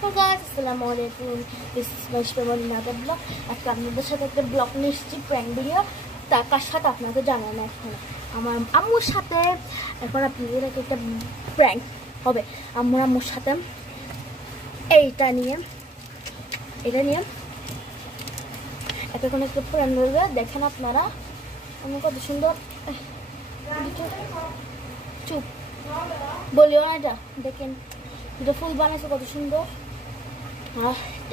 Hey guys, Assalamualaikum. This is Vaishnavi another vlog. আজকে আপনাদের সাথে একটা ব্লগ নিয়ে এসেছি প্র্যাঙ্ক ভিডিও। তার কার সাথে আপনাদের জানাই না এখন আমার আম্মুর সাথে এখন আপনাদের একটা প্র্যাঙ্ক হবে আম্মুর সাথে এটা নিয়ে এখন একটা প্র্যাঙ্ক হবে। দেখেন আপনারা আমি কত সুন্দর চুপ বলিও না এটা দেখেন এটা ফুল বানাইছে কত সুন্দর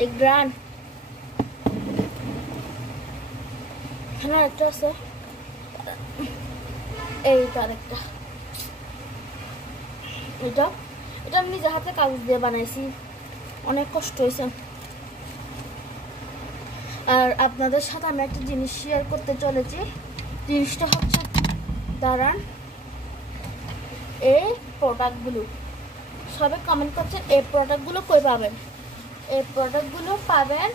এক গ্রান এখানে একটা আছে এইটা আরেকটা এটা আমি নিজের হাতে কাগজ দিয়ে বানাইছি অনেক কষ্ট হয়েছে। আর আপনাদের সাথে আমি একটা জিনিস শেয়ার করতে চলেছি। জিনিসটা হচ্ছে দাঁড়ান এই প্রোডাক্টগুলো সবাই কমেন্ট করছেন এই প্রোডাক্টগুলো কই পাবেন। এই প্রোডাক্টগুলো পাবেন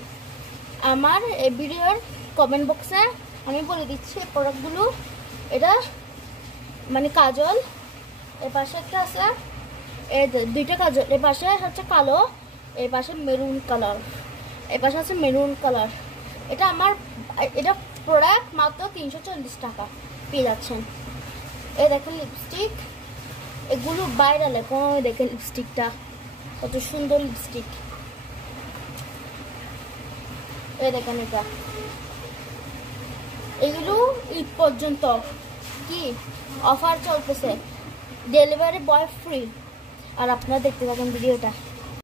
আমার এই ভিডিওর কমেন্ট বক্সে। আমি বলে দিচ্ছি এই প্রোডাক্টগুলো এটা মানে কাজল এর পাশে একটা আছে এই দুইটা কাজল এর পাশে হচ্ছে কালো এর পাশে মেরুন কালার এর পাশে আছে মেরুন কালার। এটা আমার এটা প্রোডাক্ট মাত্র 340 টাকা পেয়ে যাচ্ছেন। এই দেখেন লিপস্টিক এগুলো ভাইরাল এখন দেখেন লিপস্টিকটা কত সুন্দর লিপস্টিক। এই দেখেন এটা এগুলো ঈদ পর্যন্ত কি অফার চলতেছে, ডেলিভারি বয় ফ্রি। আর আপনারা দেখতে পাবেন ভিডিওটা।